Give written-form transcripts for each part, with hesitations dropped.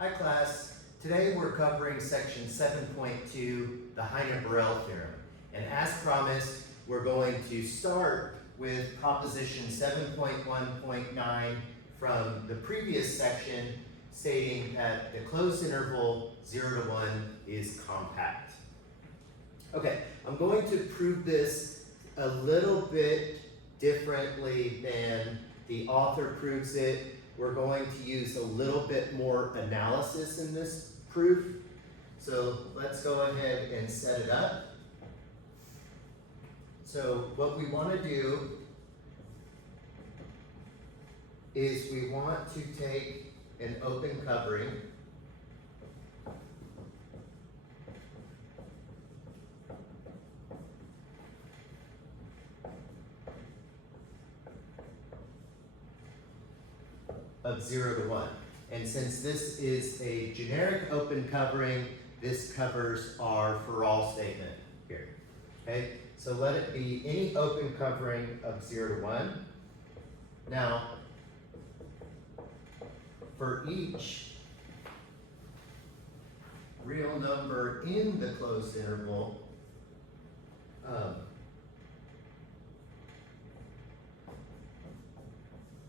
Hi class, today we're covering section 7.2, the Heine-Borel theorem. And as promised, we're going to start with proposition 7.1.9 from the previous section stating that the closed interval 0 to 1 is compact. Okay, I'm going to prove this a little bit differently than the author proves it. We're going to use a little bit more analysis in this proof. So let's go ahead and set it up. So what we want to do is we want to take an open covering of 0 to 1. And since this is a generic open covering, this covers our for all statement here. Okay, so let it be any open covering of 0 to 1. Now, for each real number in the closed interval,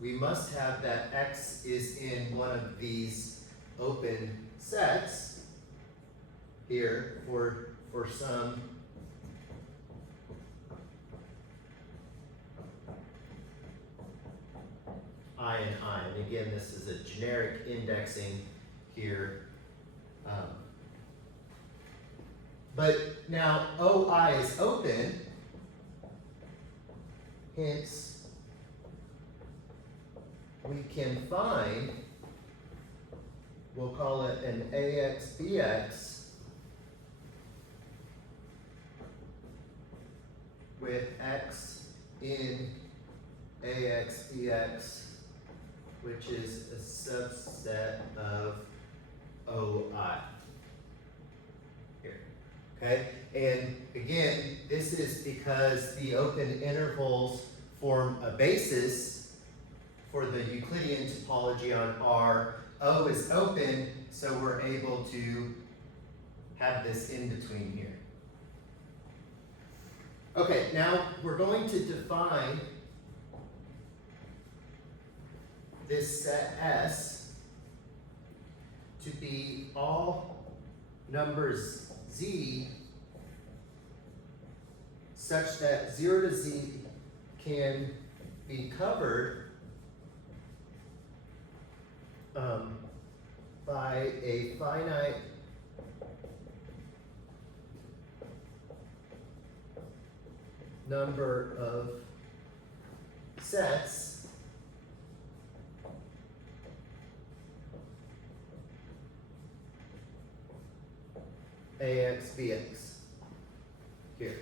we must have that x is in one of these open sets here for some I and I. And again, this is a generic indexing here. But now OI is open, hence we can find, we'll call it an AX BX with X in AX BX, which is a subset of OI here, okay? And again, this is because the open intervals form a basis for the Euclidean topology on R. O is open, so we're able to have this in between here. Okay, now we're going to define this set S to be all numbers Z such that 0 to Z can be covered by a finite number of sets AX BX here,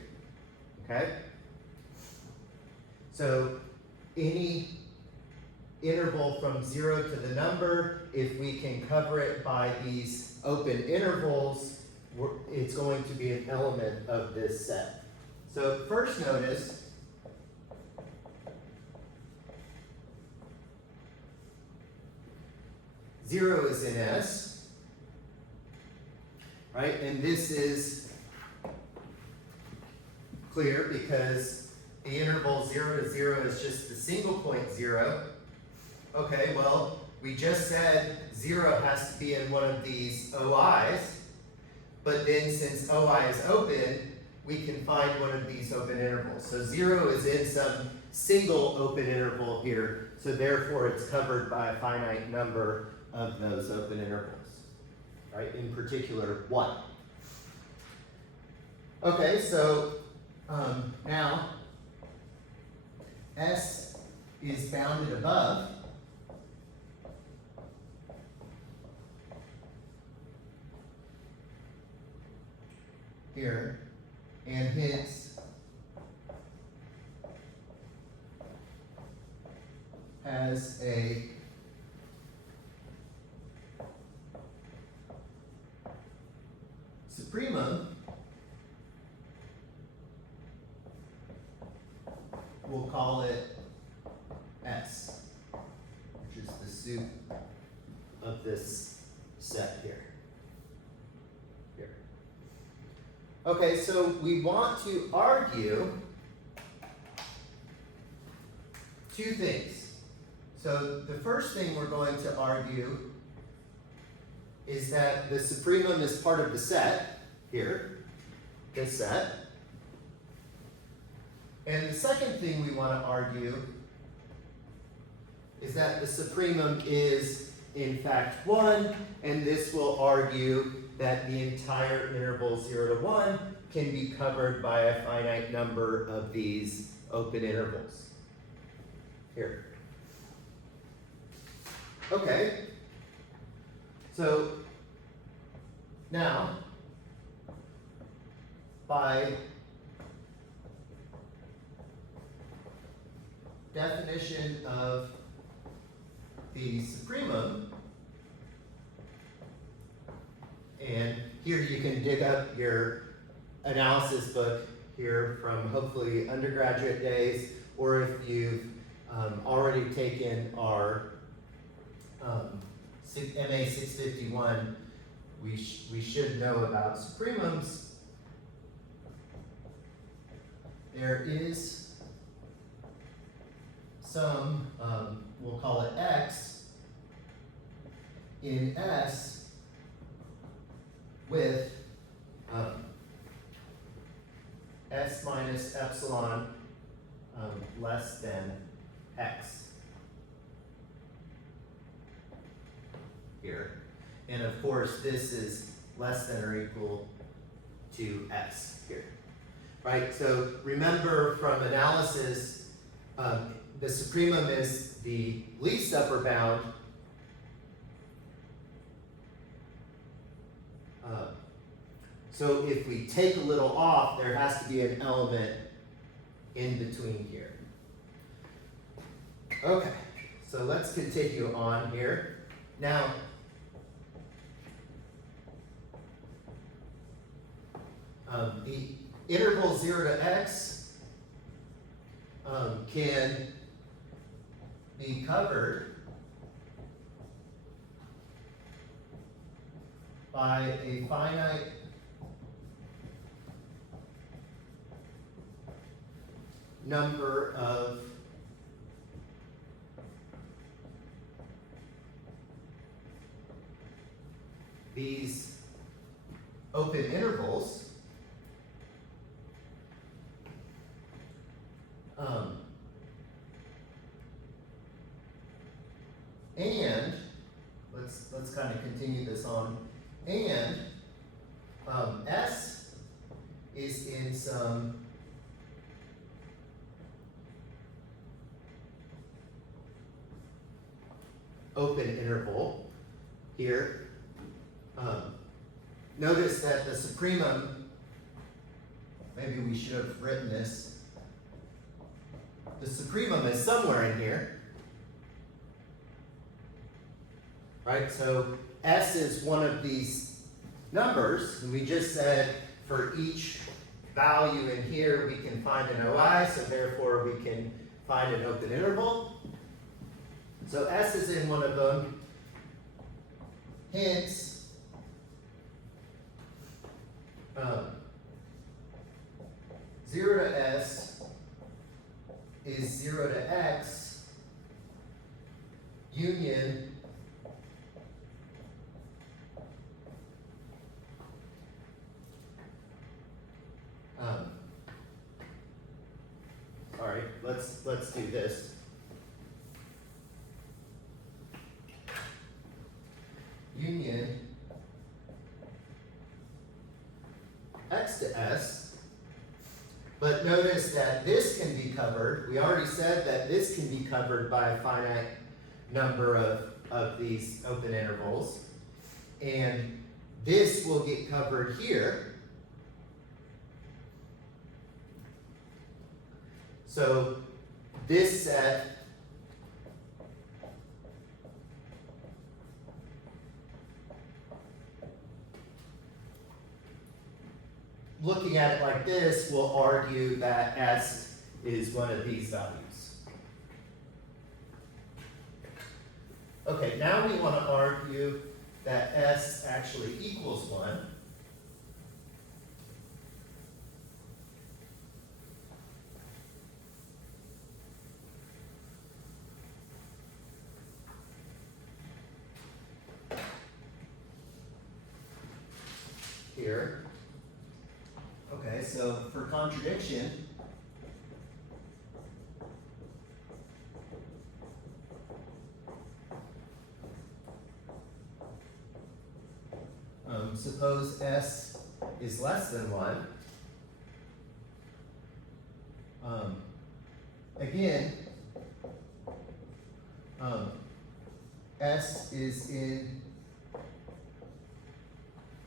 okay? So any interval from 0 to the number, if we can cover it by these open intervals, it's going to be an element of this set. So first notice, zero is in S, right? And this is clear because the interval 0 to 0 is just the single point 0. Okay, well, we just said 0 has to be in one of these OIs, but then since OI is open, we can find one of these open intervals. So 0 is in some single open interval here, so therefore it's covered by a finite number of those open intervals, right? In particular, 1. Okay, so now S is bounded above here, and hence has a supremum. We'll call it S, which is the suit of this set here. Here. Okay, so we want to argue two things. So the first thing we're going to argue is that the supremum is part of the set here, this set. And the second thing we want to argue is that the supremum is in fact 1, and this will argue that the entire interval 0 to 1 can be covered by a finite number of these open intervals. Here. Okay. So now, by definition of the supremum, and here you can dig up your analysis book here from hopefully undergraduate days, or if you've already taken our MA 651, we should know about supremums. There is some, we'll call it X, in S with S minus epsilon less than X here. And of course, this is less than or equal to S here, right? So remember from analysis, the supremum is the least upper bound. So if we take a little off, there has to be an element in between here. Okay, so let's continue on here. Now, the interval 0 to x can be covered by a finite number of these open intervals, and let's kind of continue this on, and S is in some open interval here. Notice that the supremum, maybe we should have written this, the supremum is somewhere in here, right? So S is one of these numbers, and we just said for each value in here we can find an OI, so therefore we can find an open interval. So S is in one of them, hence 0 to S is 0 to X union sorry, let's do this. Union X to S, but notice that this can be covered. We already said that this can be covered by a finite number of these open intervals, and this will get covered here. So this set looking at it like this will argue that S is one of these values. Okay, now we want to argue that S actually equals 1. Here. Okay, so for contradiction, suppose S is less than 1. Again, S is in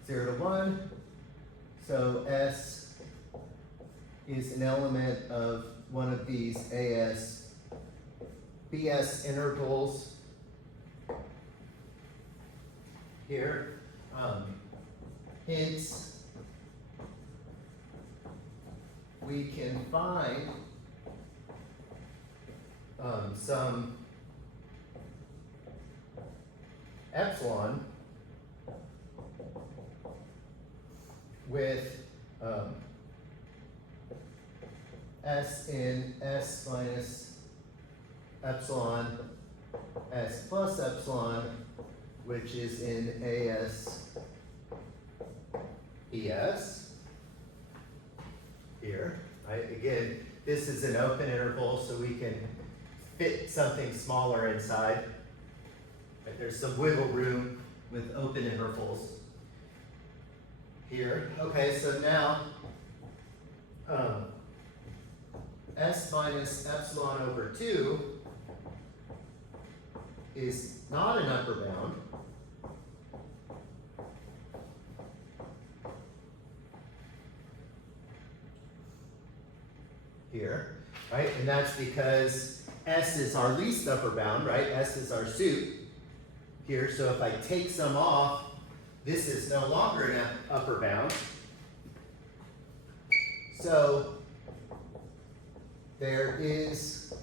0 to 1, so S is an element of one of these AS, BS intervals here. Hence, we can find some epsilon with S in S minus epsilon, S plus epsilon, which is in AS ES here, right? Again, this is an open interval, so we can fit something smaller inside. Right? There's some wiggle room with open intervals here. Okay, so now S minus epsilon over 2 is not an upper bound. Here, right? And that's because S is our least upper bound, right? S is our suit here. So if I take some off, this is no longer an upper bound. So there is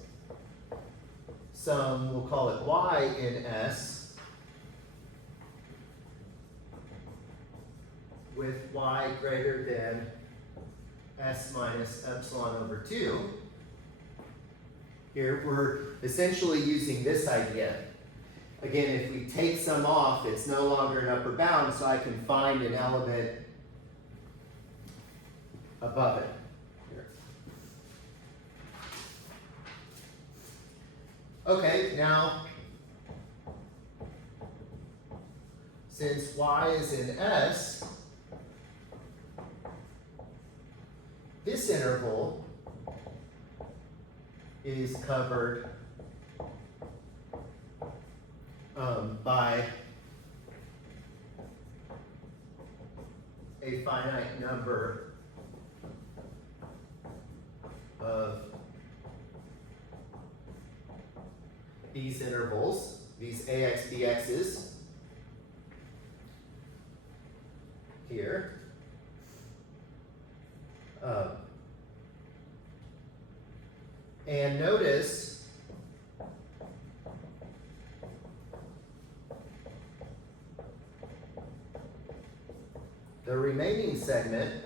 some, we'll call it Y in S, with Y greater than S minus epsilon over 2. Here we're essentially using this idea. Again, if we take some off, it's no longer an upper bound, so I can find an element above it. Here. Okay, now, since Y is in S, this interval is covered by a finite number of these intervals, these AX, BX's here. And notice the remaining segment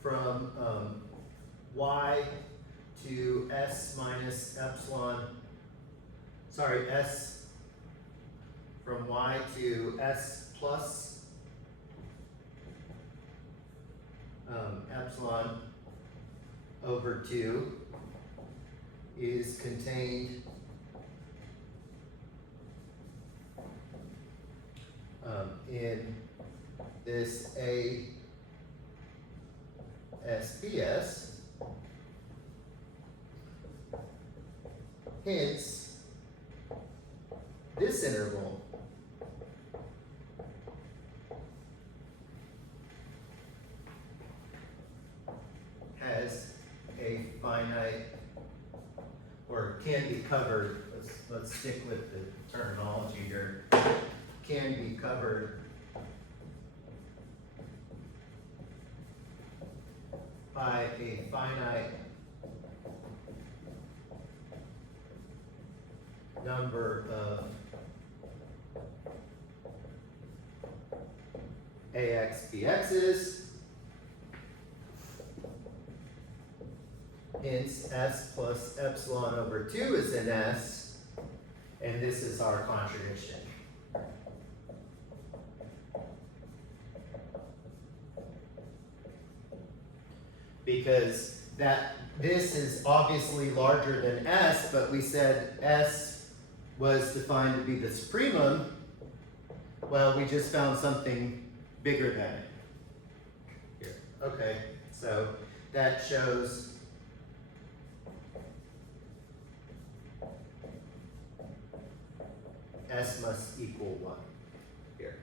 from Y to S minus epsilon, sorry, S from Y to S plus epsilon over 2 is contained in this ASBS. Hence, this interval has a finite, or can be covered, let's stick with the terminology here, can be covered by a finite number of ax bx's, hence s plus epsilon over 2 is in S, and this is our contradiction. Because this is obviously larger than S, but we said S was defined to be the supremum. Well, we just found something bigger than it. Here. Okay, so that shows S must equal 1 here.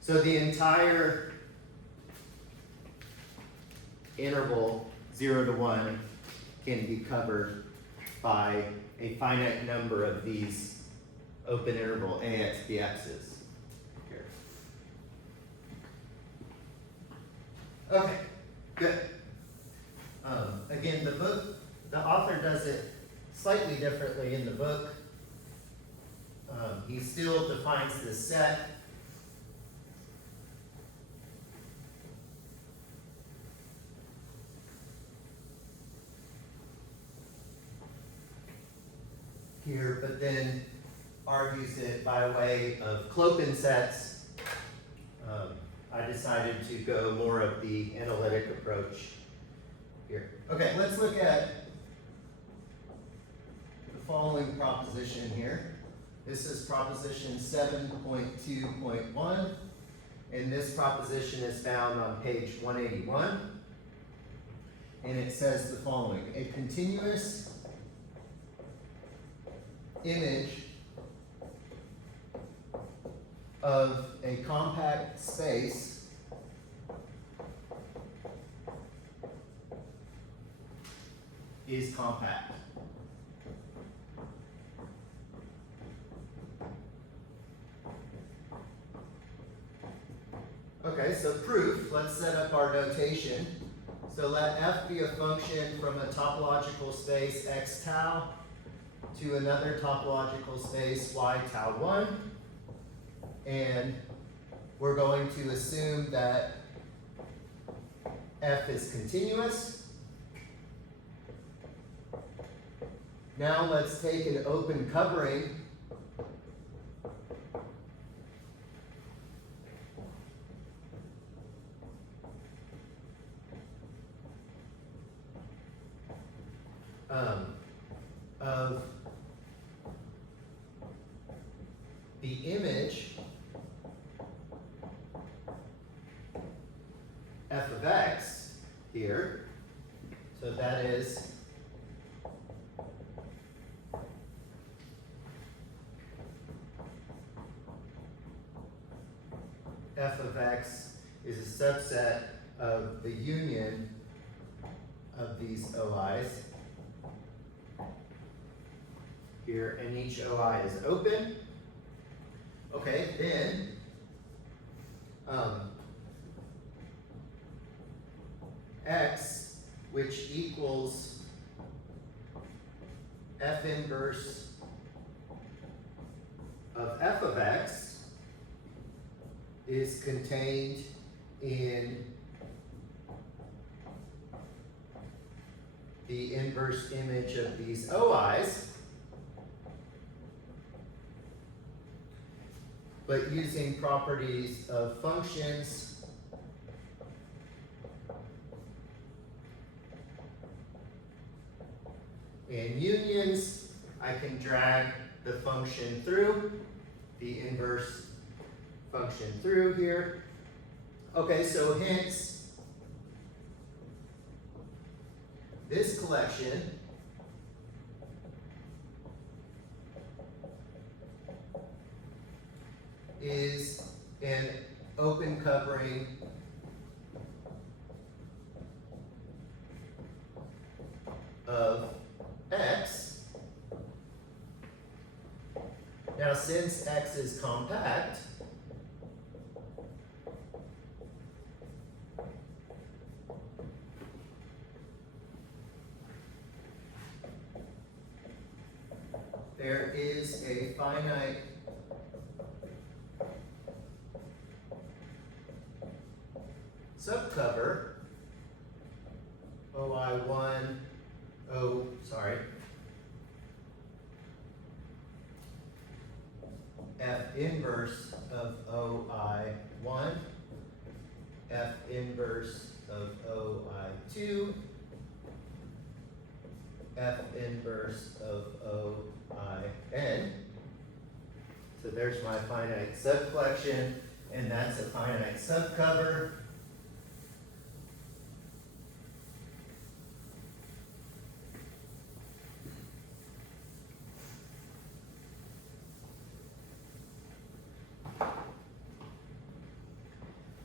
So the entire interval 0 to 1 can be covered by a finite number of these open interval ax bx's. Here. Okay, good. Again, the author does it slightly differently in the book. He still defines the set. Here, but then argues it by way of Clopin sets. I decided to go more of the analytic approach here. Okay, let's look at the following proposition here. This is proposition 7.2.1, and this proposition is found on page 181. And it says the following: a continuous image of a compact space is compact. Okay, so proof, let's set up our notation. So let f be a function from a topological space x tau to another topological space y tau 1. And we're going to assume that f is continuous. Now let's take an open covering of the image f of x here. So that is f of x is a subset of the union of these OIs here, and each OI is open. Okay, then x, which equals f inverse of f of x, is contained in the inverse image of these OIs. But using properties of functions and unions, I can drag the function through, the inverse function through here. Okay, so hence, this collection is an open covering of x. Now, since x is compact, there is a finite subcover OI1, F inverse of OI1, F inverse of OI2, F inverse of OIN. So there's my finite subcollection, and that's a finite subcover.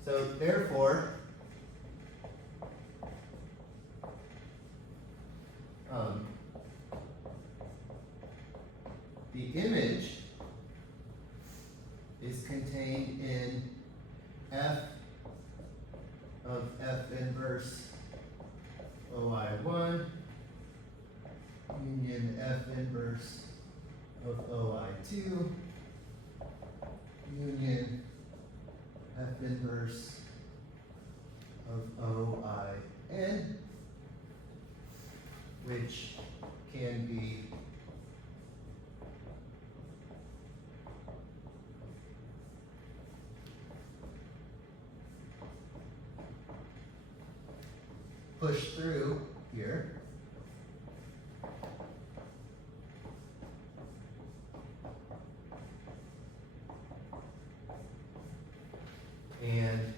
So therefore, the image is contained in F of F inverse OI1 union F inverse of OI2 union F inverse of OIN, which can be pushed through here. And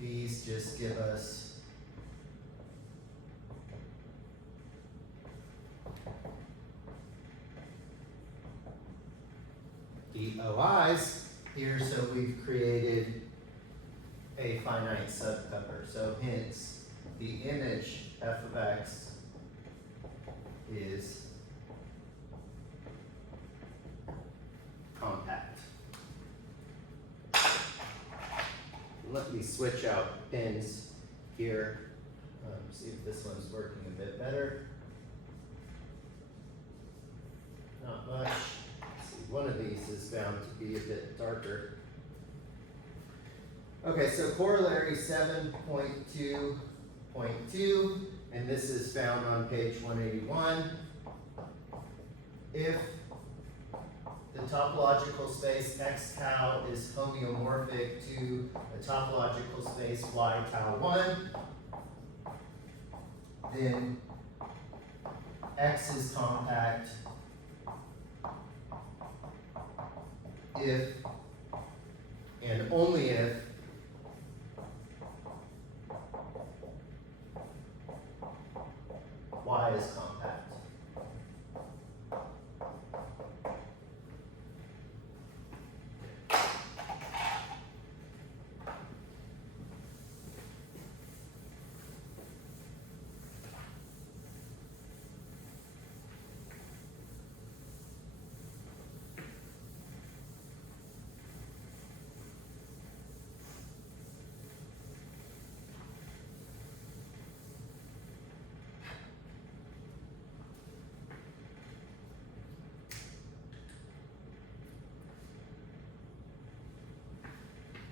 these just give us the OIs here, so we've created a finite subcover. So hence, the image f of x is compact. Let me switch out pins here, see if this one's working a bit better. Not much. Let's see, one of these is bound to be a bit darker. Okay, so corollary 7.2.2, and this is found on page 181. If the topological space x tau is homeomorphic to a topological space y tau 1, then x is compact if and only if y is compact.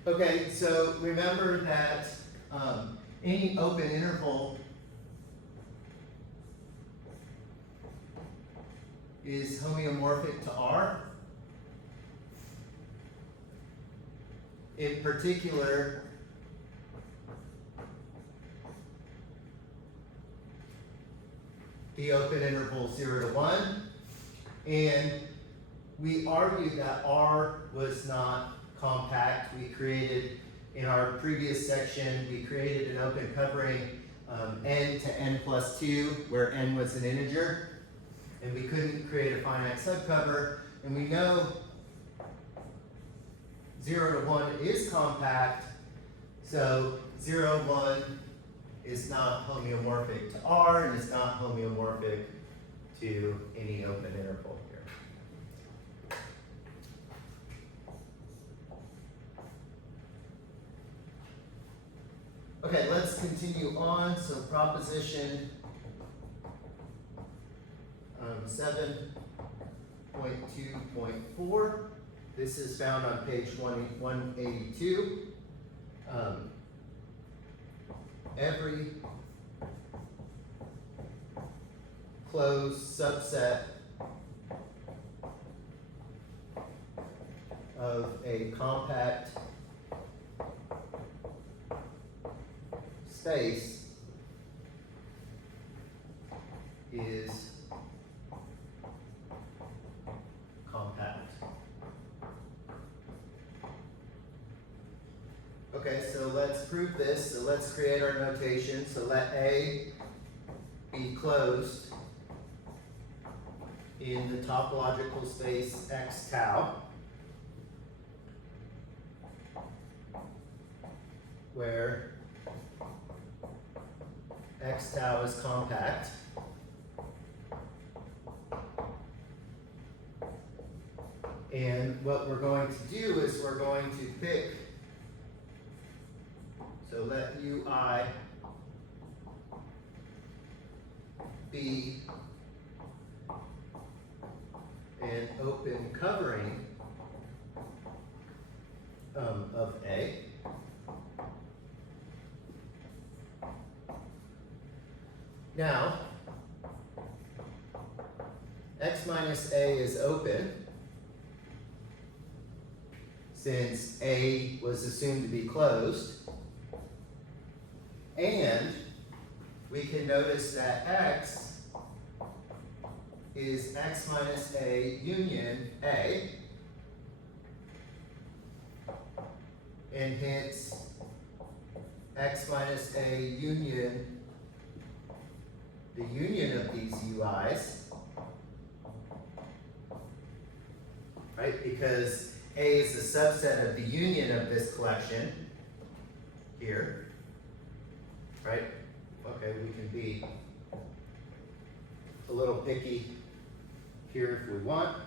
Okay, so remember that any open interval is homeomorphic to R. In particular, the open interval 0 to 1, and we argued that R was not compact. We created, in our previous section, we created an open covering n to n plus 2, where n was an integer, and we couldn't create a finite subcover, and we know 0 to 1 is compact, so 0, 1 is not homeomorphic to R, and is not homeomorphic to any open interval here. Okay, let's continue on. So proposition 7.2. 7.2.4. This is found on page 182. Every closed subset of a compact space is compact. Okay, so let's prove this. So let's create our notation. So let A be closed in the topological space X tau, where X tau is compact. And what we're going to do is we're going to pick, so let UI be an open covering of A. Now, X minus A is open, since A was assumed to be closed. And we can notice that X is X minus A union A, and hence X minus A union, the union of these UIs, right? Because A is the subset of the union of this collection here, right? Okay, we can be a little picky here if we want.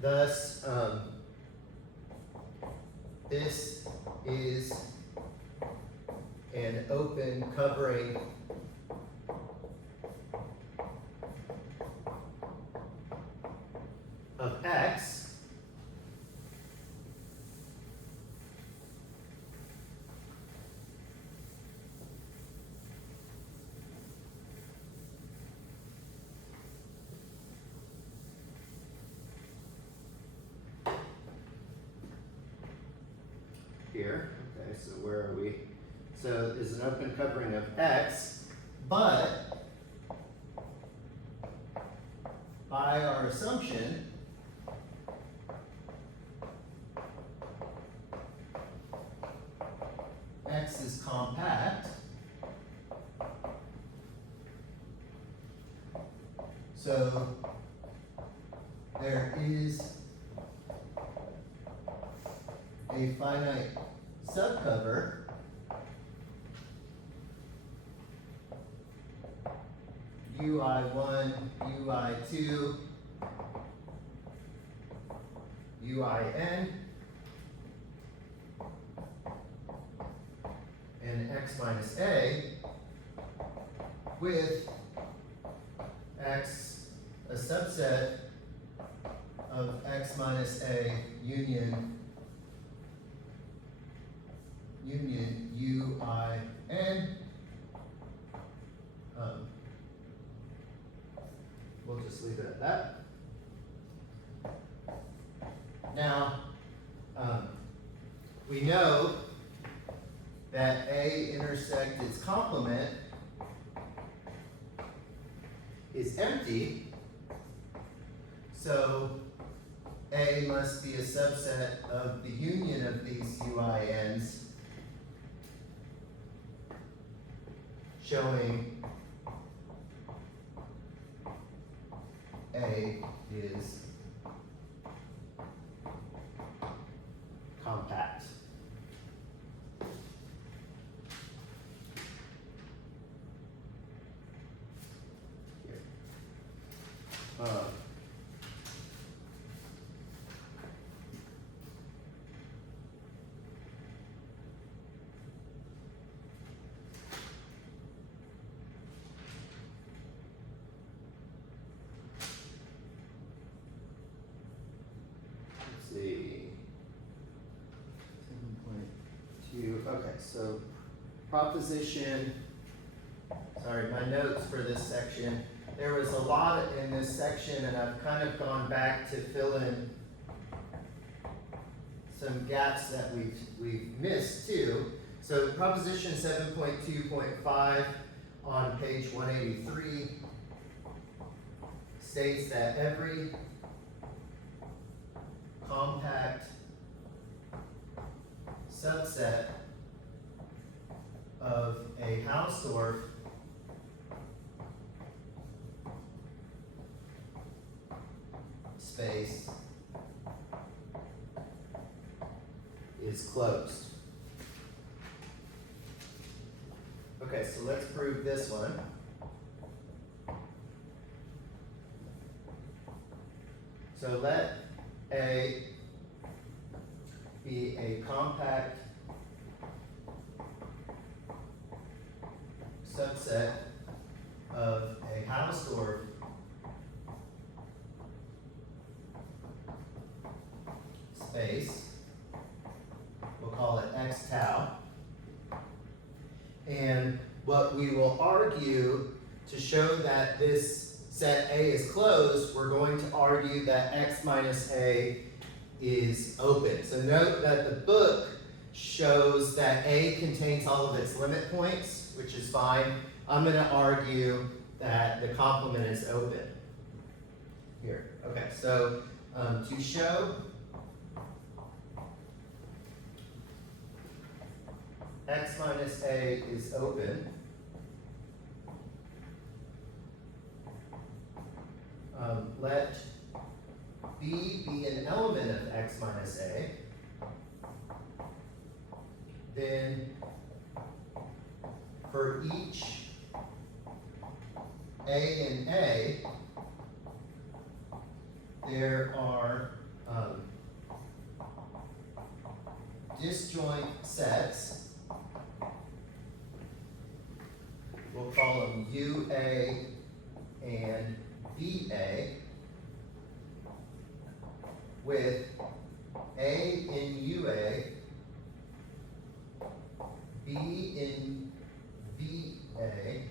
Thus, this is an open covering of X, here. Okay, so where are we? So is an open covering of X, but by our assumption, X is compact. So there is a finite subcover UI1, UI2, UIN, and X minus A, with X a subset of X minus A union UIN. We'll just leave it at that. Now, we know that A intersect its complement is empty, so A must be a subset of the union of these UINs, showing A is compact. Here. proposition, sorry, my notes for this section, there was a lot in this section and I've kind of gone back to fill in some gaps that we've missed too. So proposition 7.2.5 on page 183 states that every compact subset of a Hausdorff space is closed. Okay, so let's prove this one. So let A be a compact subset of a Hausdorff space. We'll call it x tau. And what we will argue to show that this set A is closed, we're going to argue that x minus A is open. So note that the book shows that A contains all of its limit points, which is fine. I'm going to argue that the complement is open. Here, okay, so to show x minus A is open, let B be an element of x minus A, then for each A and A, there are disjoint sets. We'll call them UA and VA, with A in UA, B in VA,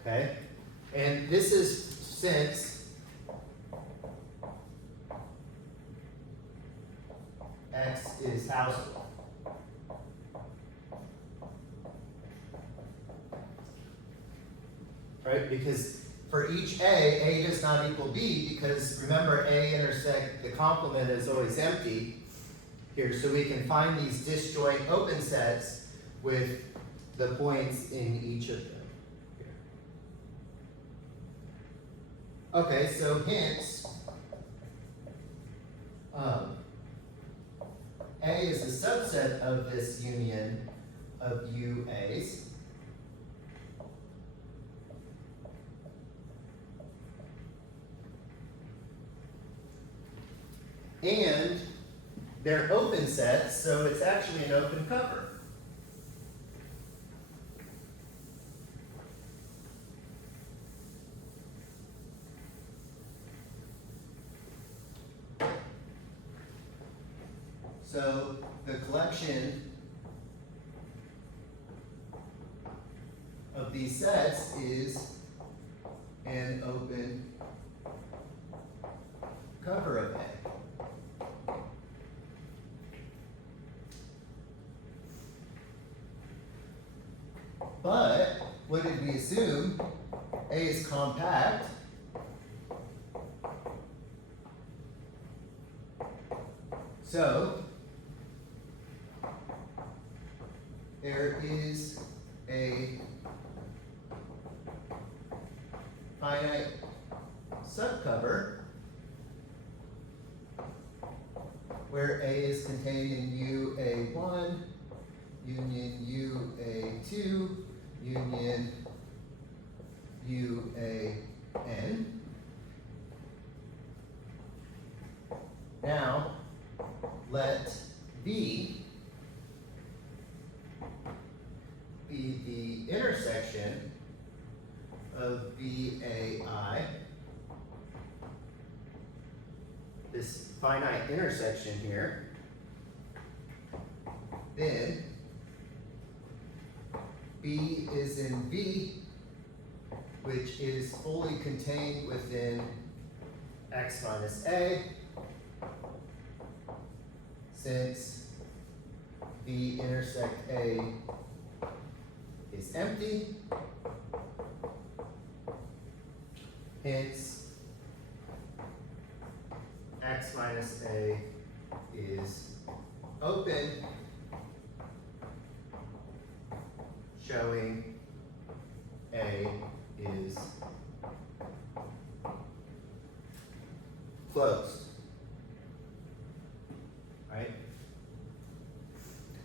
okay? And this is since X is Hausdorff. Right? Because for each A does not equal B, because remember A intersect the complement is always empty here, so we can find these disjoint open sets with the points in each of them. Here. Okay, so hence A is a subset of this union of UAs. And they're open sets, so it's actually an open cover. So the collection of these sets is an open cover of A. But what did we assume? A is compact. So there is a finite subcover where A is contained in UA1, union UA2, union UAN. Now, let B be the intersection of BAI, this finite intersection here, then B is in V, which is fully contained within x minus A, since B intersect A is empty. Hence, x minus A is open, showing A is closed. Right?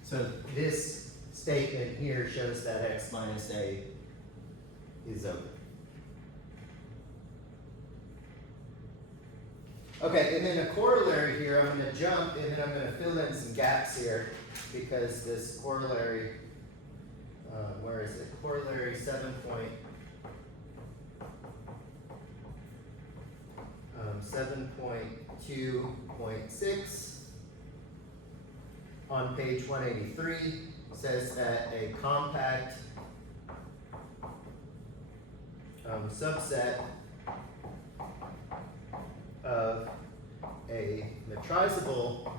So this statement here shows that x minus A is open. Okay, and then a corollary here, I'm going to jump and then I'm going to fill in some gaps here because this corollary, where is it? Corollary 7.2.6 on page 183 says that a compact subset of a metrizable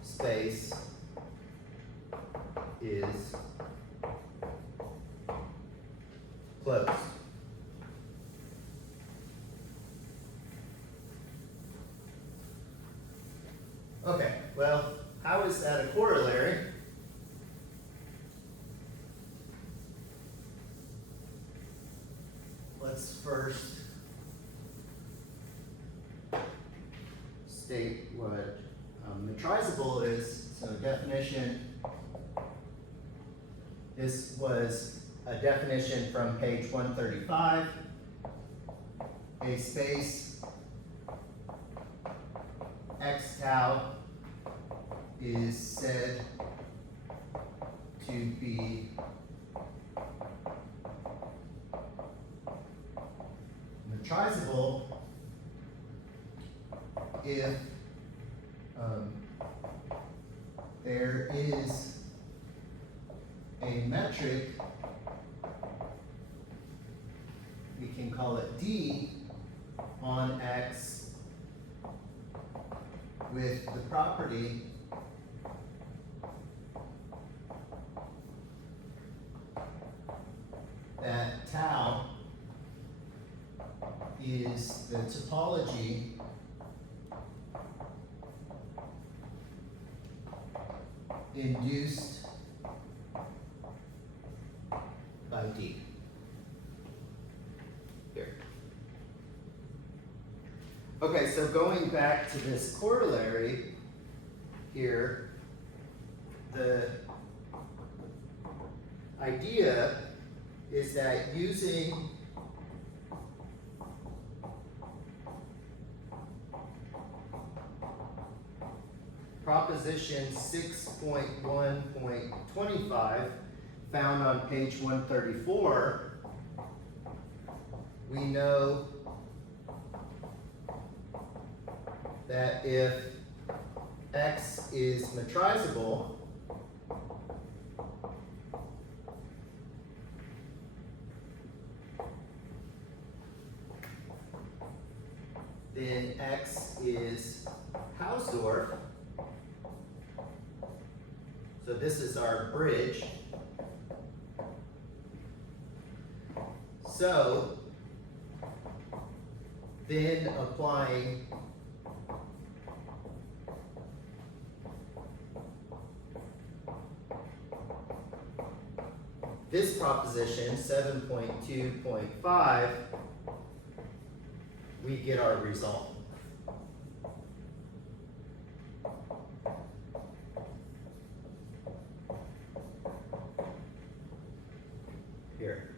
space is closed. Okay, well, how is that a corollary? Let's first state what metrizable is. So definition, this was a definition from page 135. A space x tau is said to be metrizable if there is a metric, we can call it D, on X with the property that tau is the topology induced by D. Here. Okay, so going back to this corollary here, the idea is that using proposition 6.1.25 found on page 134, we know that if X is metrizable, then X is Hausdorff. So this is our bridge. So then applying this proposition, 7.2.5, we get our result. Here.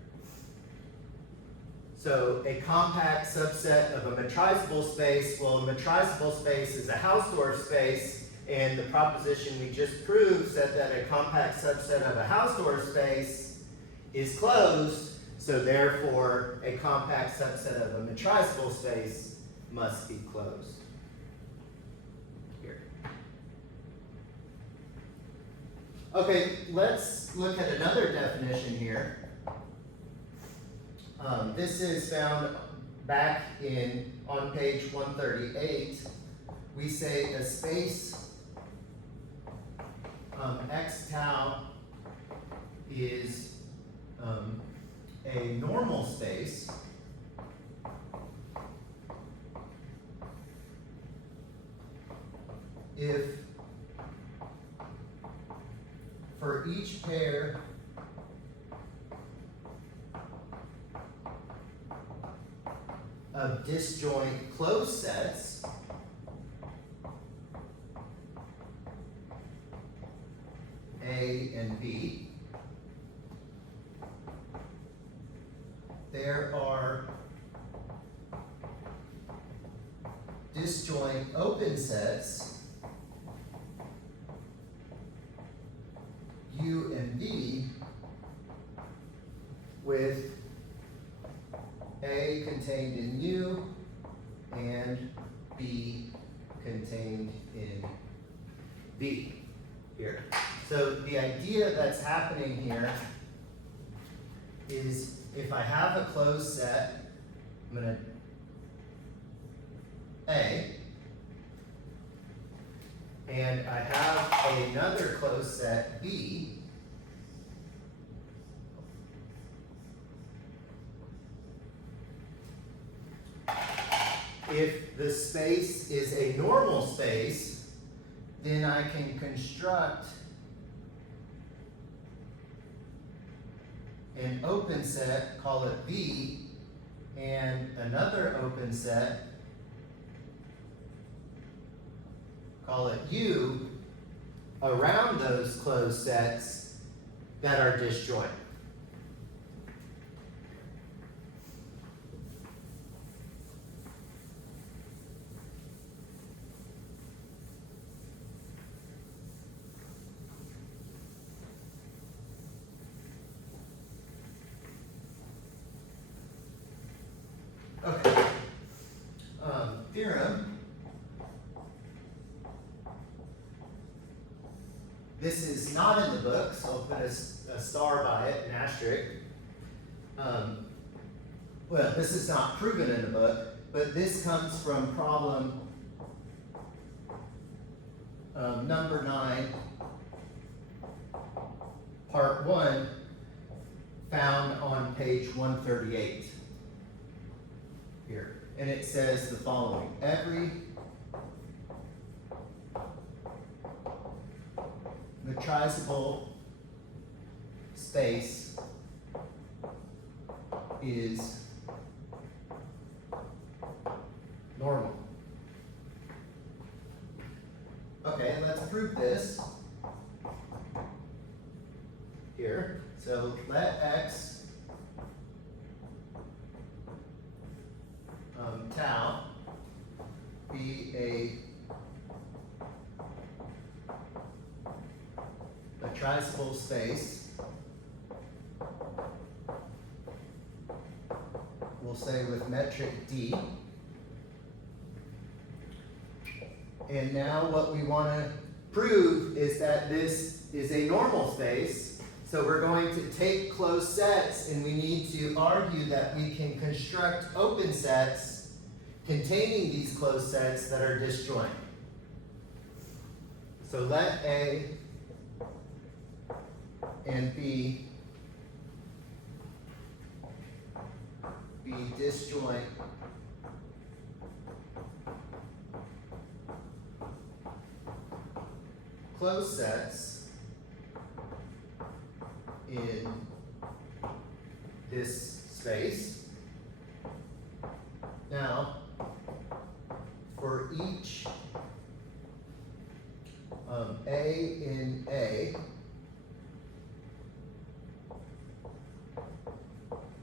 So a compact subset of a metrizable space, well, a metrizable space is a Hausdorff space, and the proposition we just proved said that a compact subset of a Hausdorff space is closed. So therefore, a compact subset of a metrizable space must be closed. Here. Okay, let's look at another definition here. This is found back on page 138. We say a space x tau is a normal space if for each pair of disjoint closed sets A and B, there are disjoint open sets U and V with A contained in U and B contained in V here. So the idea that's happening here is if I have a closed set, I'm going to A, and I have another closed set B, if the space is a normal space, then I can construct an open set, call it V, and another open set, call it U, around those closed sets that are disjoint. Okay. Theorem. This is not in the book, so I'll put a star by it, an asterisk. Well, this is not proven in the book, but this comes from problem number 9, part 1, found on page 138. Here, and it says the following: every metrizable space is normal. Okay, let's prove this here. So let X tau be a metrizable space. We'll say with metric D. And now what we want to prove is that this is a normal space. So we're going to take closed sets, and we need to argue that we can construct open sets containing these closed sets that are disjoint. So let A and B be disjoint closed sets in this space. Now, for each A in A,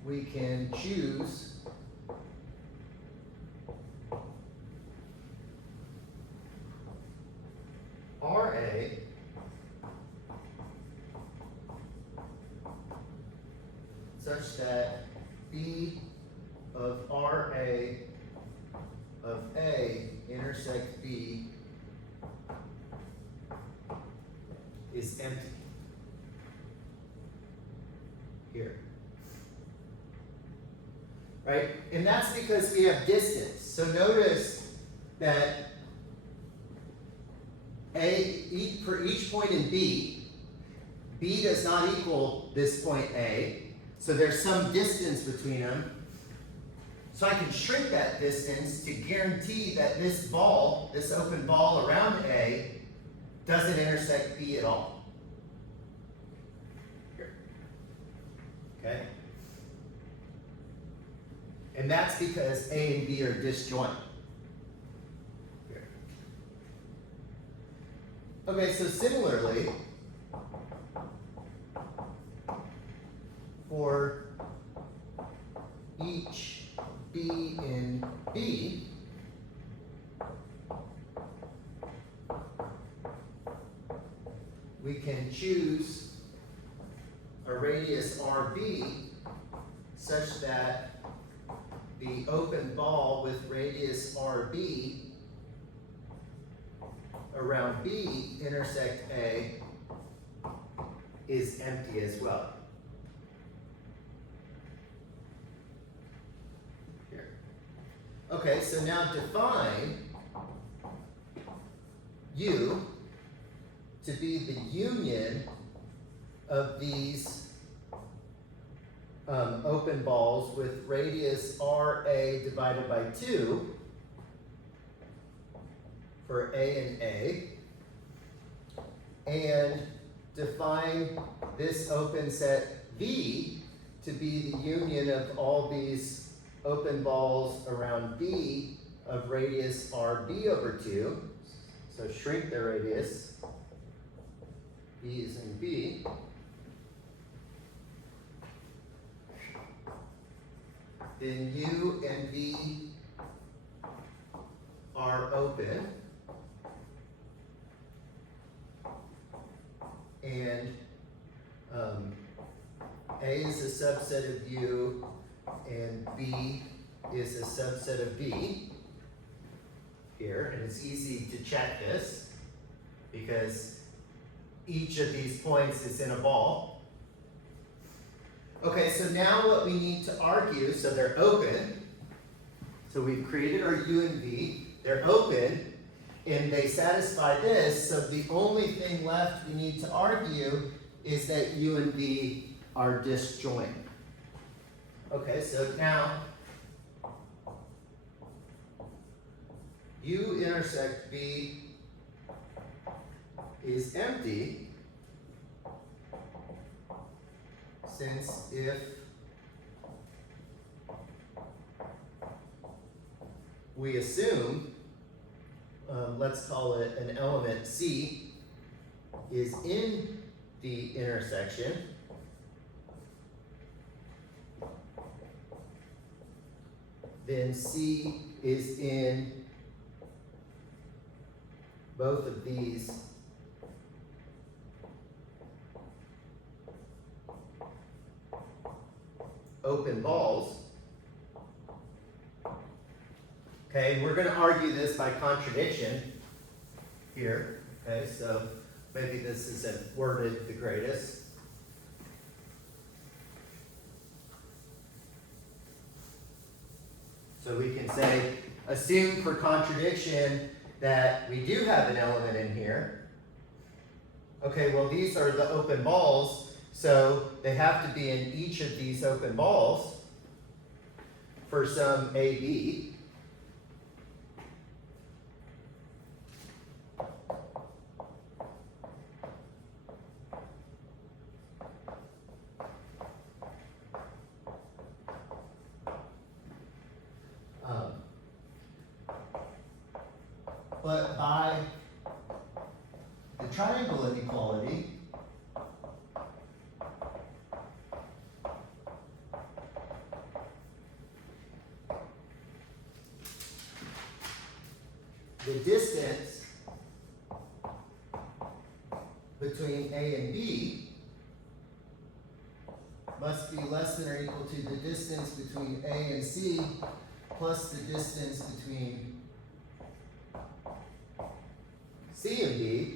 we can choose RA such that B is empty. Here. Right? And that's because we have distance. So notice that for each point in B does not equal this point A. So there's some distance between them. So I can shrink that distance to guarantee that this ball, this open ball around A, doesn't intersect B at all. Here. Okay? And that's because A and B are disjoint. Here. Okay, so similarly, for each B in B, we can choose a radius RB such that the open ball with radius RB around B intersect A is empty as well. Here. Okay, so now define U to be the union of these open balls with radius RA divided by 2 for A and A, and define this open set V to be the union of all these open balls around B of radius RB over 2. So shrink the radius. B is in B. Then U and V are open. And A is a subset of U and B is a subset of B here. And it's easy to check this because each of these points is in a ball. Okay, so now what we need to argue, so they're open. So we've created our U and V, they're open, and they satisfy this, so the only thing left we need to argue is that U and V are disjoint. Okay, so now U intersect V is empty, since if we assume, let's call it an element C, is in the intersection, then C is in both of these open balls. Okay, we're going to argue this by contradiction here. Okay, so maybe this isn't worded the greatest. So we can say, assume for contradiction that we do have an element in here. Okay, well these are the open balls, so they have to be in each of these open balls for some AB. But by the triangle inequality, the distance between A and B must be less than or equal to the distance between A and C plus the distance between C and D,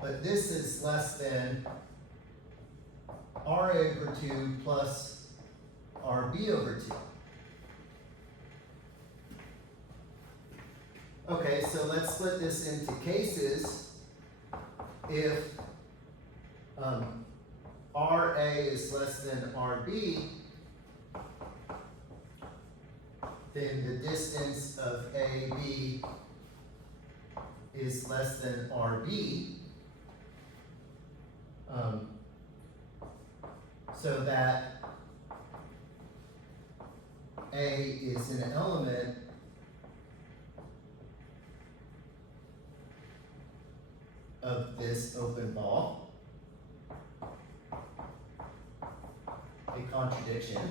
but this is less than RA over 2 plus RB over 2. Okay, so let's split this into cases. If RA is less than RB, then the distance of AB is less than RB. So that A is an element of this open ball, a contradiction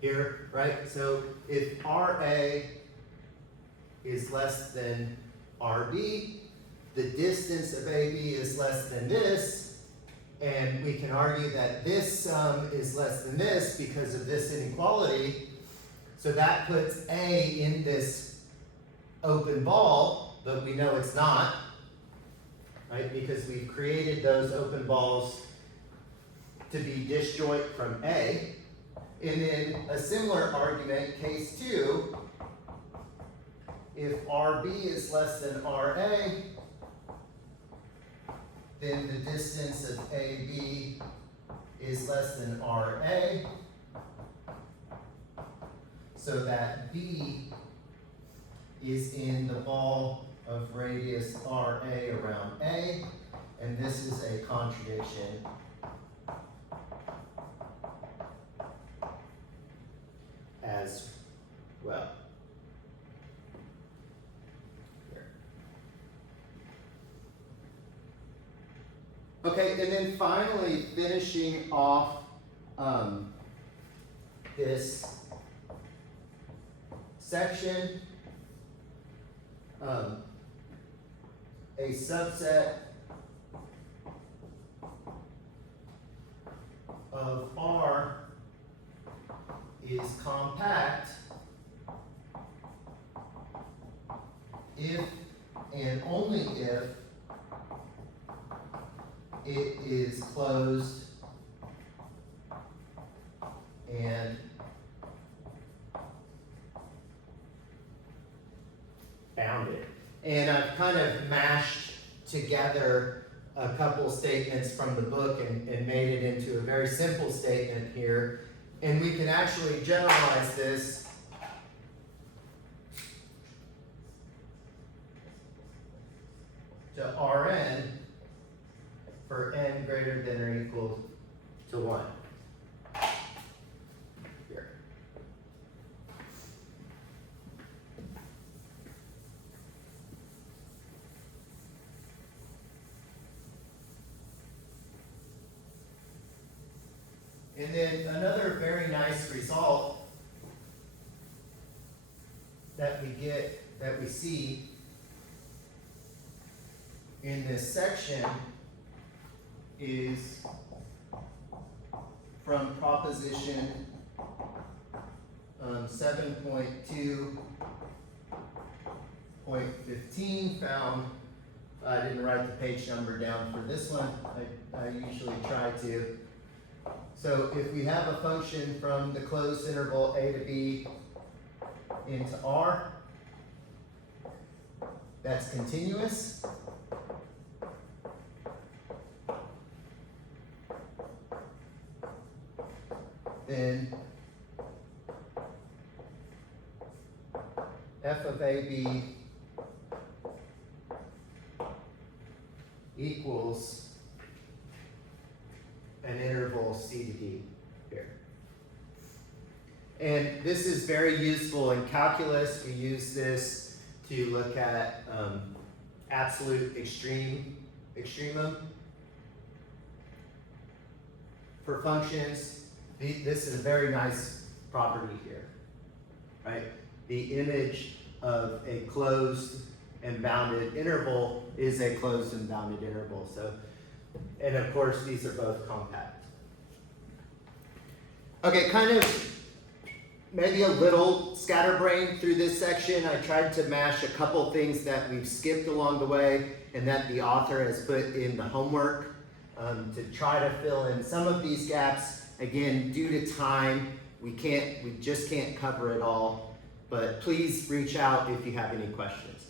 here, right? So if RA is less than RB, the distance of AB is less than this, and we can argue that this sum is less than this because of this inequality. So that puts A in this open ball, but we know it's not, right? Because we've created those open balls to be disjoint from A. And then a similar argument, case 2, if RB is less than RA, then the distance of AB is less than RA, so that B is in the ball of radius RA around A, and this is a contradiction as well. Here. Okay, and then finally finishing off this section, a subset of R is compact if and only if it is closed and bounded. And I've kind of mashed together a couple statements from the book and made it into a very simple statement here. And we can actually generalize this to Rn for n greater than or equal to 1. Here. And then another very nice result that we see in this section is from proposition 7.2.15 found. I didn't write the page number down for this one. I usually try to. So if we have a function from the closed interval a to b into R that's continuous, then f of AB equals an interval C to D here. And this is very useful in calculus. We use this to look at absolute extremum for functions. This is a very nice property here, right? The image of a closed and bounded interval is a closed and bounded interval. So, and of course, these are both compact. Okay, kind of maybe a little scatterbrained through this section. I tried to mash a couple things that we've skipped along the way and that the author has put in the homework to try to fill in some of these gaps. Again, due to time, we just can't cover it all, but please reach out if you have any questions.